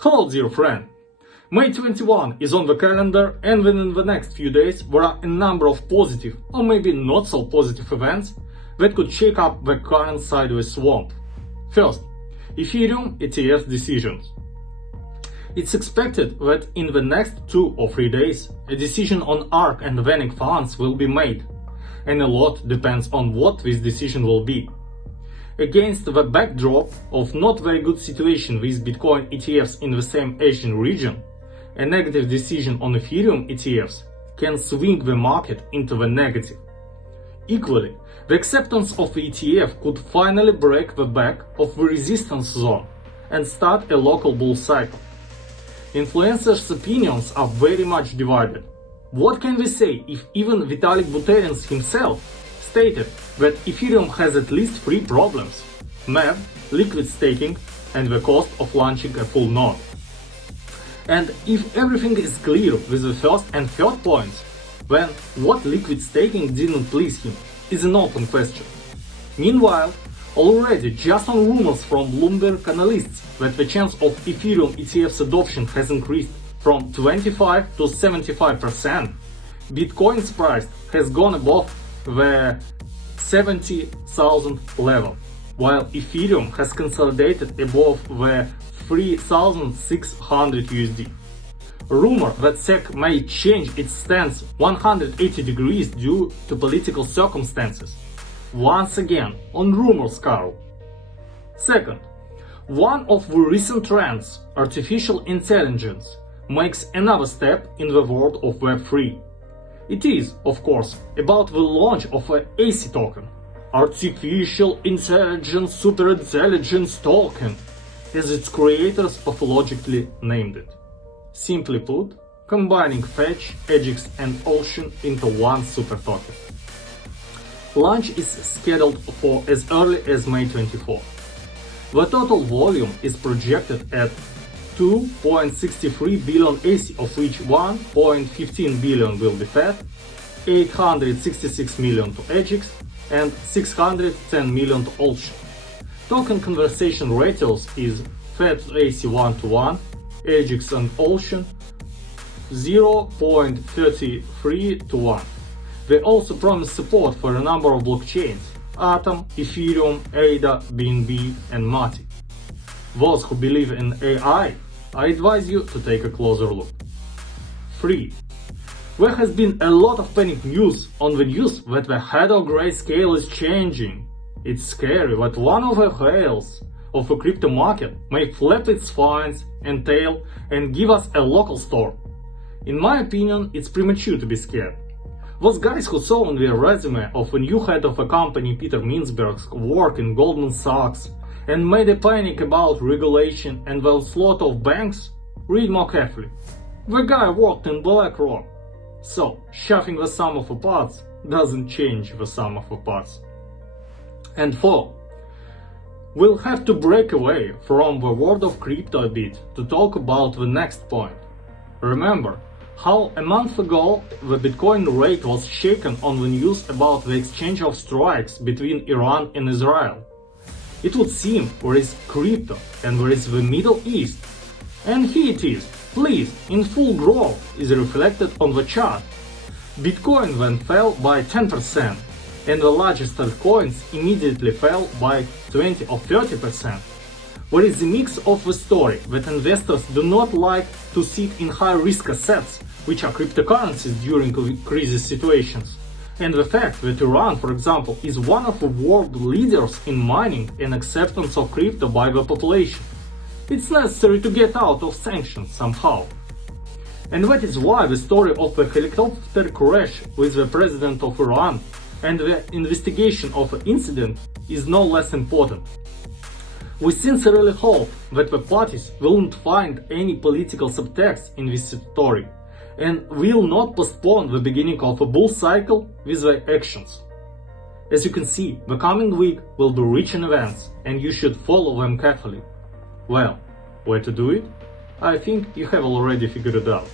Hello dear friend! May 21 is on the calendar, and within the next few days there are a number of positive or maybe not so positive events that could shake up the current sideways swamp. First, Ethereum ETF decisions. It's expected that in the next 2 or 3 days a decision on ARK and VanEck funds will be made, and a lot depends on what this decision will be. Against the backdrop of not very good situation with Bitcoin ETFs in the same Asian region, a negative decision on Ethereum ETFs can swing the market into the negative. Equally, the acceptance of the ETF could finally break the back of the resistance zone and start a local bull cycle. Influencers' opinions are very much divided. What can we say if even Vitalik Buterin himself stated that Ethereum has at least 3 problems: math, liquid staking, and the cost of launching a full node? And if everything is clear with the first and third points, then what liquid staking didn't please him is an open question. Meanwhile, already just on rumors from Bloomberg analysts that the chance of Ethereum ETFs adoption has increased from 25 to 75%, Bitcoin's price has gone above the 70,000 level, while Ethereum has consolidated above the 3,600 USD. Rumor that SEC may change its stance 180 degrees due to political circumstances. Once again, on rumors, Carl. Second, one of the recent trends, artificial intelligence, makes another step in the world of Web3. It is, of course, about the launch of an ASI token, Artificial Intelligence Superintelligence Token, as its creators pathologically named it. Simply put, combining Fetch, EDGX and Ocean into one super token. Launch is scheduled for as early as May 24. The total volume is projected at 2.63 billion ASI, of which 1.15 billion will be Fed, 866 million to EDGX, and 610 million to Ocean. Token conversation ratios is Fed to ASI 1:1, EDGX and Ocean 0.33 to 1. They also promise support for a number of blockchains: Atom, Ethereum, ADA, BNB, and Mati. Those who believe in AI, I advise you to take a closer look. 3. There has been a lot of panic news on the news that the head of Grayscale is changing. It's scary that one of the whales of a crypto market may flap its spines and tail and give us a local store. In my opinion, it's premature to be scared. Those guys who saw on their resume of a new head of a company, Peter Mintzberg's work in Goldman Sachs, and made a panic about regulation and the onslaught of banks, read more carefully. The guy worked in BlackRock. So, shoving the sum of the parts doesn't change the sum of the parts. And 4. We'll have to break away from the world of crypto a bit to talk about the next point. Remember how a month ago the Bitcoin rate was shaken on the news about the exchange of strikes between Iran and Israel. It would seem there is crypto and there is the Middle East. And here it is, please, in full growth, is reflected on the chart. Bitcoin then fell by 10%, and the largest altcoins immediately fell by 20 or 30%. There is a mix of the story that investors do not like to sit in high-risk assets, which are cryptocurrencies during crisis situations, and the fact that Iran, for example, is one of the world leaders in mining and acceptance of crypto by the population. It's necessary to get out of sanctions somehow. And that is why the story of the helicopter crash with the president of Iran and the investigation of the incident is no less important. We sincerely hope that the parties won't find any political subtext in this story and will not postpone the beginning of a bull cycle with their actions. As you can see, the coming week will be rich in events and you should follow them carefully. Well, where to do it? I think you have already figured it out.